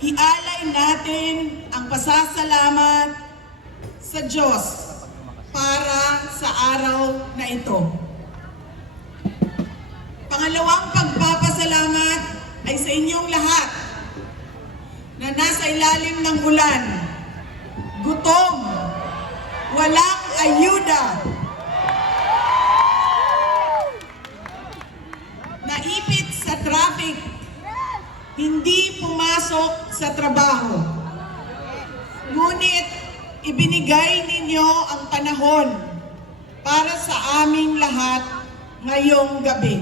ialay natin ang pasasalamat sa Diyos para sa araw na ito. Pangalawang pagpapasalamat ay sa inyong lahat na nasa ilalim ng ulan, gutom, walang ayuda, naipit sa traffic, hindi pumasok sa trabaho. Ngunit ibinigay ninyo ang panahon para sa aming lahat ngayong gabi.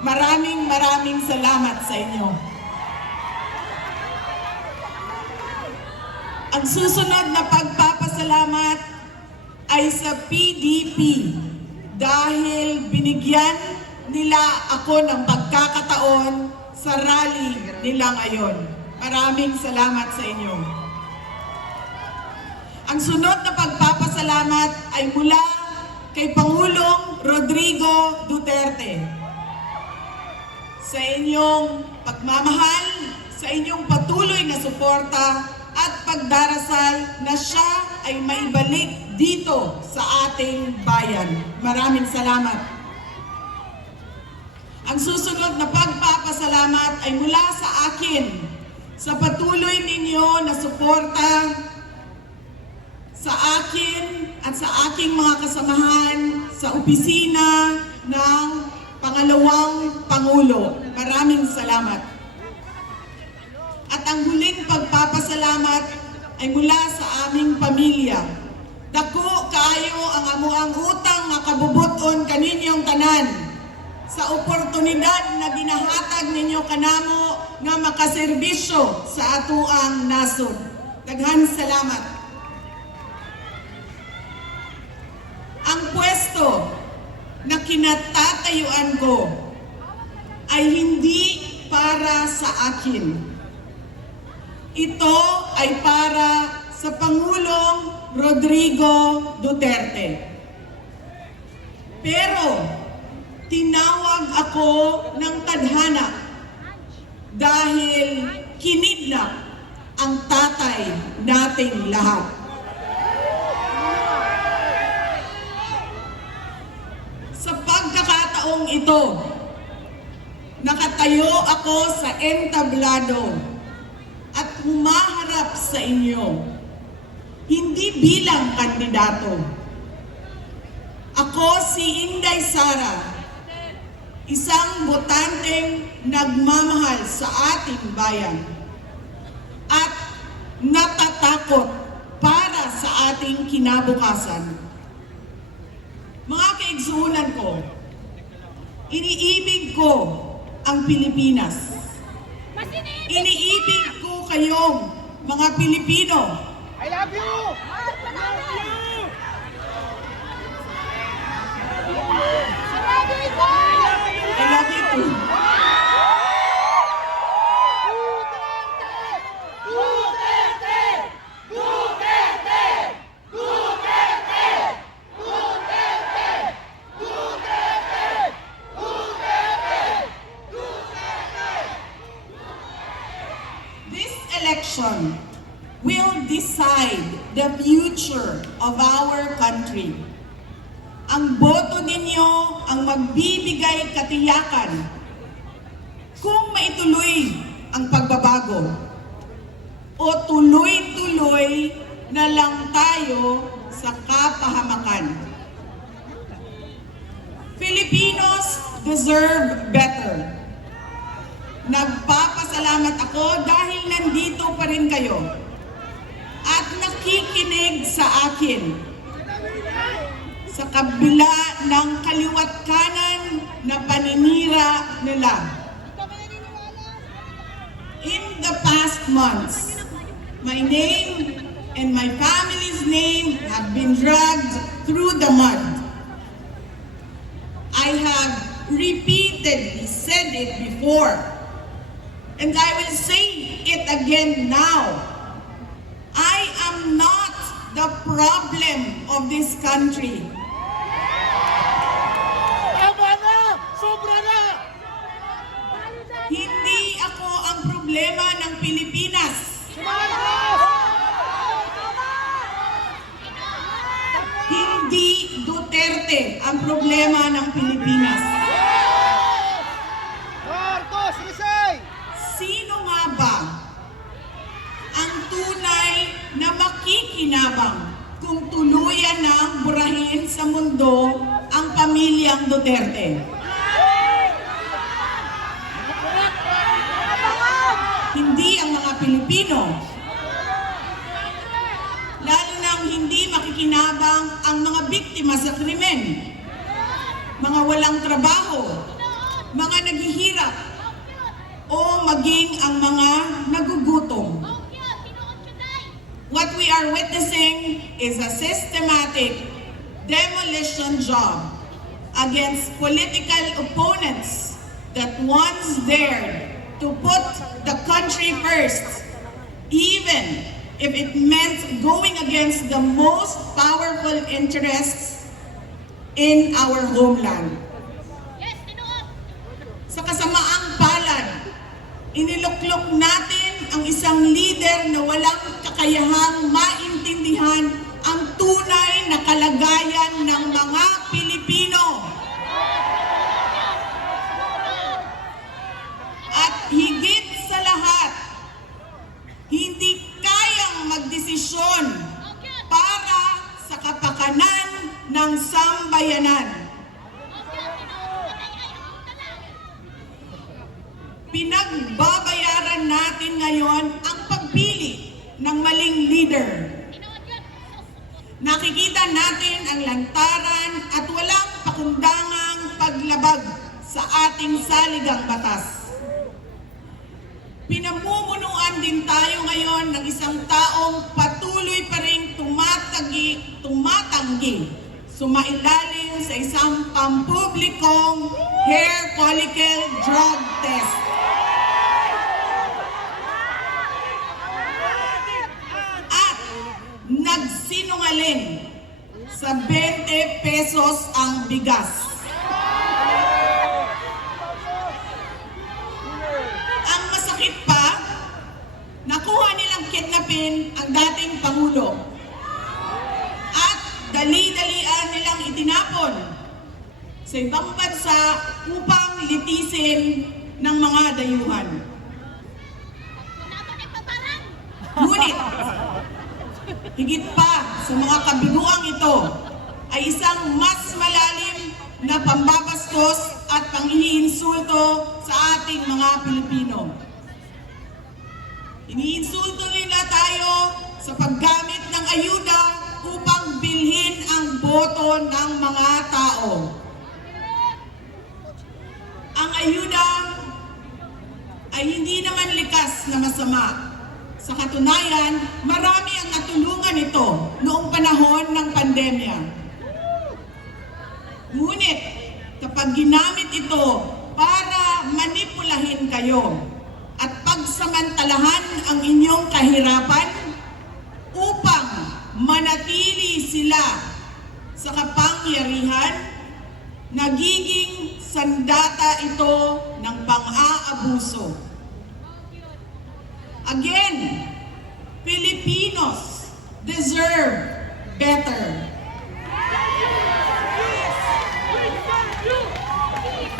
Maraming maraming salamat sa inyo. Ang susunod na pagpapasalamat ay sa PDP dahil binigyan nila ako ng pagkakataon sa rally nila ngayon. Maraming salamat sa inyo. Ang sunod na pagpapasalamat ay mula kay Pangulong Rodrigo Duterte. Sa inyong pagmamahal, sa inyong patuloy na suporta at pagdarasal na siya ay maibalik dito sa ating bayan. Maraming salamat. Ang susunod na pagpapasalamat ay mula sa akin sa patuloy ninyo na suporta sa akin at sa aking mga kasamahan sa opisina ng pangalawang Pangulo. Maraming salamat. At ang huling pagpapasalamat ay mula sa aming pamilya. Dako kayo ang amuang utang nga kabubuton kaninyong tanan sa oportunidad na ginahatag ninyo kanamo nga makaserbisyo sa atuang nasod. Daghan salamat. Ang pwesto na kinatatayuan ko ay hindi para sa akin. Ito ay para sa Pangulong Rodrigo Duterte. Pero tinawag ako ng tadhana dahil kinidnap ang tatay nating lahat. Sa pagkakataong ito, nakatayo ako sa entablado at humaharap sa inyo, hindi bilang kandidato. Ako si Inday Sara, isang botanteng nagmamahal sa ating bayan at natatakot para sa ating kinabukasan. Mga kaigsuunan ko, iniibig ko ang Pilipinas. Iniibig ko kayong mga Pilipino. I love you! I love you too. This election will decide the future of our country. Ang boto ninyo ang magbibigay katiyakan kung maituloy ang pagbabago o tuloy-tuloy na lang tayo sa kapahamakan. Filipinos deserve better. Nagpapasalamat ako dahil nandito pa rin kayo at nakikinig sa akin sa kabila ng kaliwat kanan na paninira nila. In the past months, my name and my family's name have been dragged through the mud. I repeatedly said it before. And I will say it again now. I am not the problem of this country. Tama na! Sobra na! Hindi ako ang problema ng Pilipinas. Hindi Duterte ang problema ng Pilipinas. Marcos! Sino nga ba ang tunay na makikinabang kung tuluyan ng burahin sa mundo ang pamilyang Duterte? Hindi ang mga Pilipino. Lalo nang hindi makikinabang ang mga biktima sa krimen. Mga walang trabaho, mga naghihirap, o maging ang mga nagugutom. What we are witnessing is a systematic demolition job against political opponents that once dared to put the country first, even if it meant going against the most powerful interests in our homeland. Sa kasamaang palad, iniluklok natin ang isang leader na walang kakayahang maintindihan ang tunay na kalagayan ng mga Pilipino. At higit sa lahat, hindi kayang magdesisyon para sa kapakanan ng sambayanan. Pinagbabayaran natin ngayon ang pagpili ng maling leader. Nakikita natin ang lantaran at walang pakundangang paglabag sa saligang batas. Pinamumunuan din tayo ngayon ng isang taong patuloy pa rin tumatagi, tumatanggi, sumailalim sa isang pampublikong hair follicle drug test. Nagsinungaling sa 20 pesos ang bigas. Ang masakit pa, nakuha nilang kidnapin ang dating Pangulo. At dali-dalian nilang itinapon sa ibang bansa upang litisin ng mga dayuhan. Ngunit, higit pa sa mga kabiguang ito ay isang mas malalim na pambabastos at panghihinsulto sa ating mga Pilipino. Iniinsulto nila tayo sa paggamit ng ayuda upang bilhin ang boto ng mga tao. Ang ayuda ay hindi naman likas na masama. Sa katunayan, marami ang natulungan ito noong panahon ng pandemya. Ngunit, kapag ginamit ito para manipulahin kayo pagsamantalahan ang inyong kahirapan upang manatili sila sa kapangyarihan, nagiging sandata ito ng pang-aabuso. Again, Filipinos deserve better.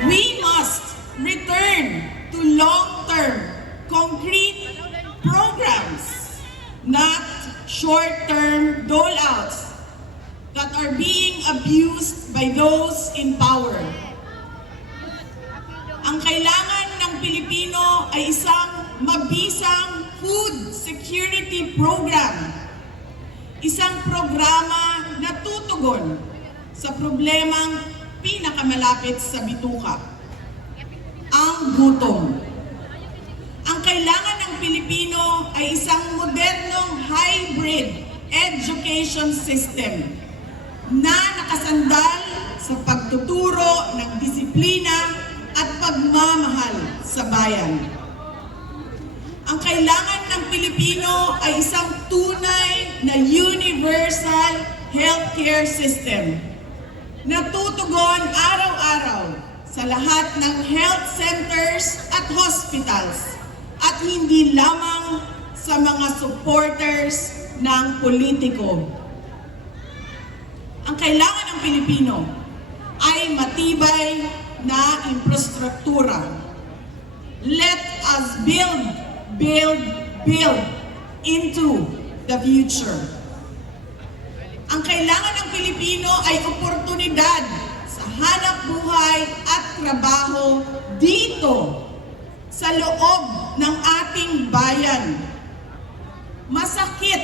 We must return to long-term, concrete programs, not short-term dole-outs that are being abused by those in power. Ang kailangan ng Pilipino ay isang mabisang food security program. Isang programa na tutugon sa problemang pinakamalapit sa bituka, ang gutom. Ang kailangan ng Pilipino ay isang modernong hybrid education system na nakasandal sa pagtuturo ng disiplina at pagmamahal sa bayan. Ang kailangan ng Pilipino ay isang tunay na universal healthcare system na tutugon araw-araw sa lahat ng health centers at hospitals at hindi lamang sa mga supporters ng politiko. Ang kailangan ng Pilipino ay matibay na infrastruktura. Let us build, build, build into the future. Ang kailangan ng Pilipino ay oportunidad sa hanap buhay at trabaho dito sa loob ng ating bayan. Masakit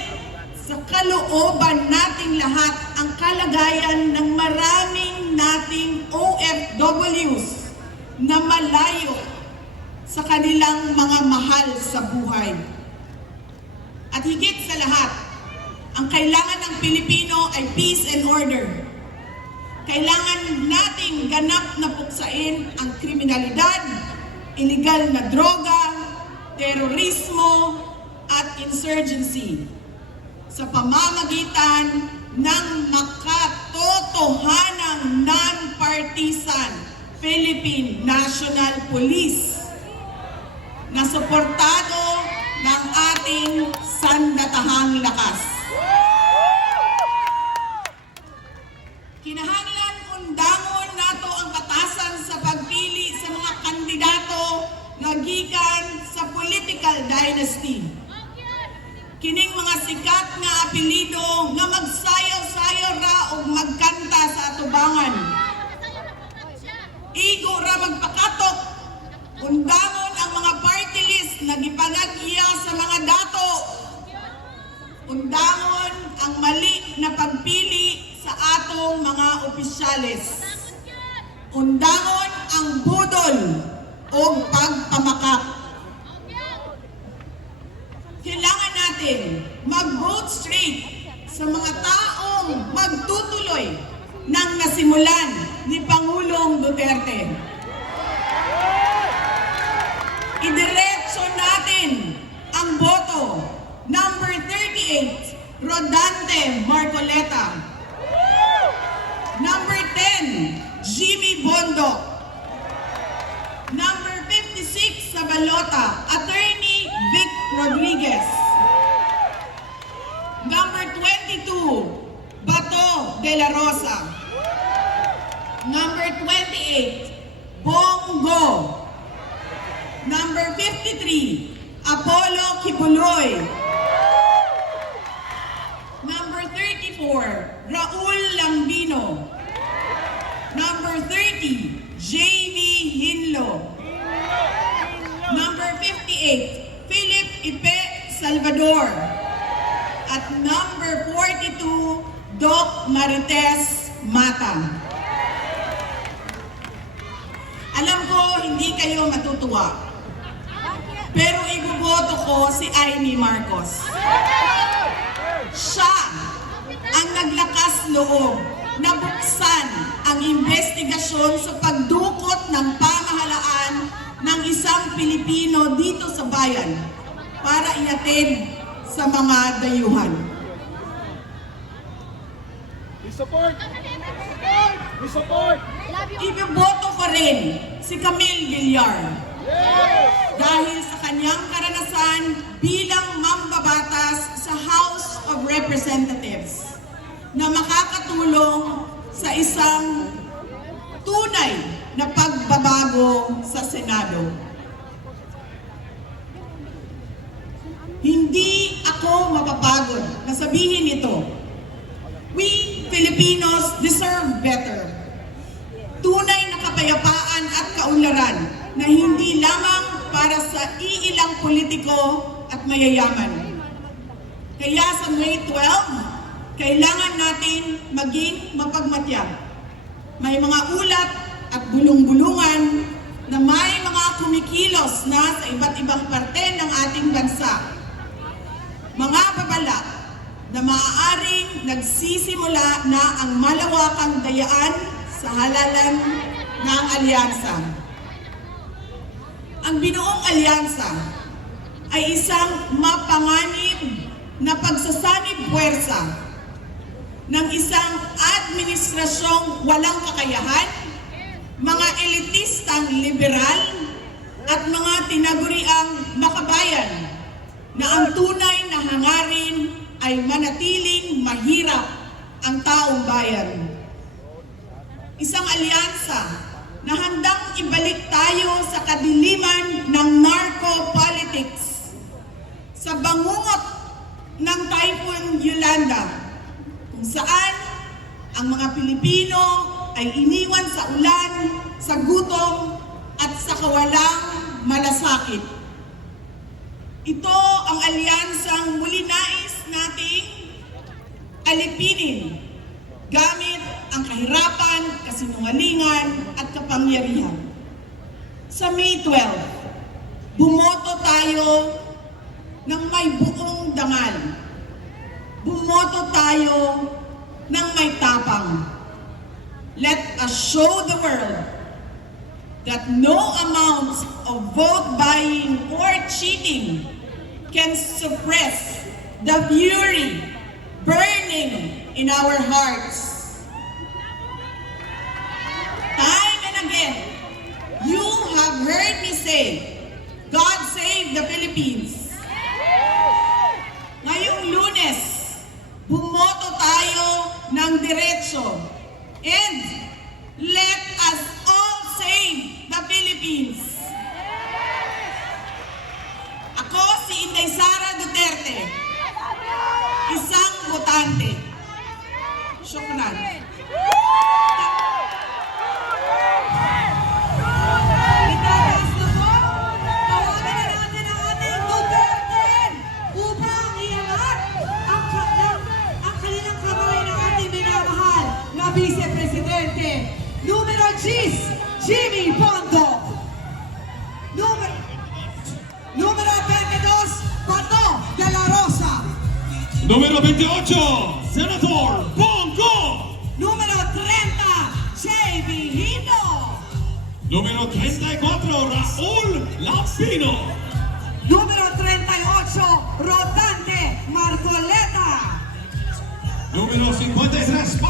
sa kalooban nating lahat ang kalagayan ng maraming nating OFWs na malayo sa kanilang mga mahal sa buhay. At higit sa lahat, ang kailangan ng Pilipino ay peace and order. Kailangan nating ganap na puksain ang kriminalidad, illegal na droga, terorismo, at insurgency sa pamamagitan ng makatotohanang non-partisan Philippine National Police na suportado ng ating sandatahang lakas. Kinahanglan undangon nato ang batasan sa pagpili sa mga kandidato nga gikan sa political dynasty. Kining mga sikat nga apelido nga magsayaw-sayaw ra o magkanta sa atubangan. Igo ra magpakatok. Undangon ang mga party list na gipanagya sa mga dato. Undangon ang mali na pagpili sa atong mga opisyales. Undangon ang budol o pagpamakak. Kailangan natin mag-vote straight sa mga taong magtutuloy ng nasimulan ni Pangulong Duterte. Kibuloy. Number 34, Raul Lambino. Number 30, J.V. Hinlo. Number 58, Philip Ipe Salvador. At number 42, Doc Marites Mata. Alam ko, hindi kayo matutuwa. Pero ibuboto ko si Amy Marcos. Siya ang naglakas loob na buksan ang investigasyon sa pagdukot ng pamahalaan ng isang Pilipino dito sa bayan para iatid sa mga dayuhan. We support! We support! Iboboto ko rin si Camille Villar! Dahil sa kanyang karanasan bilang mambabatas sa House of Representatives na makakatulong sa isang tunay na pagbabago sa Senado. Hindi ako mapapagod na sabihin ito. We Filipinos deserve better. Tunay na kapayapaan at kaunlaran na hindi lamang para sa iilang politiko at mayayaman. Kaya sa May 12, kailangan natin maging mapagmatya. May mga ulat at bulong-bulungan na may mga kumikilos na sa iba't ibang parte ng ating bansa. Mga babala na maaaring nagsisimula na ang malawakang dayaan sa halalan ng alyansa. Ang binuong alyansa ay isang mapanganib na pagsasanib puwersa ng isang administrasyong walang kakayahan, mga elitistang liberal, at mga tinaguriang makabayan na ang tunay na hangarin ay manatiling mahirap ang taong bayan. Isang alyansa na handang ibalik tayo sa kadiliman ng narco-politics sa bangungot ng Typhoon Yolanda kung saan ang mga Pilipino ay iniwan sa ulan, sa gutom at sa kawalang malasakit. Ito ang alyansang muli nais nating alipinin gamit ang kahirapan, kasinungalingan at kapangyarihan. Sa May 12, bumoto tayo ng may buong dangal. Bumoto tayo ng may tapang. Let us show the world that no amount of vote buying or cheating can suppress the fury burning in our hearts. Time and again, you have heard me say, God save the Philippines. Ngayong lunes, bumoto tayo ng diretso. And 38, senador Bongo. Número 30, Che Vigino. Número 34, Raúl Lapino. Número 38, Rotante Marcoleta. Número 53,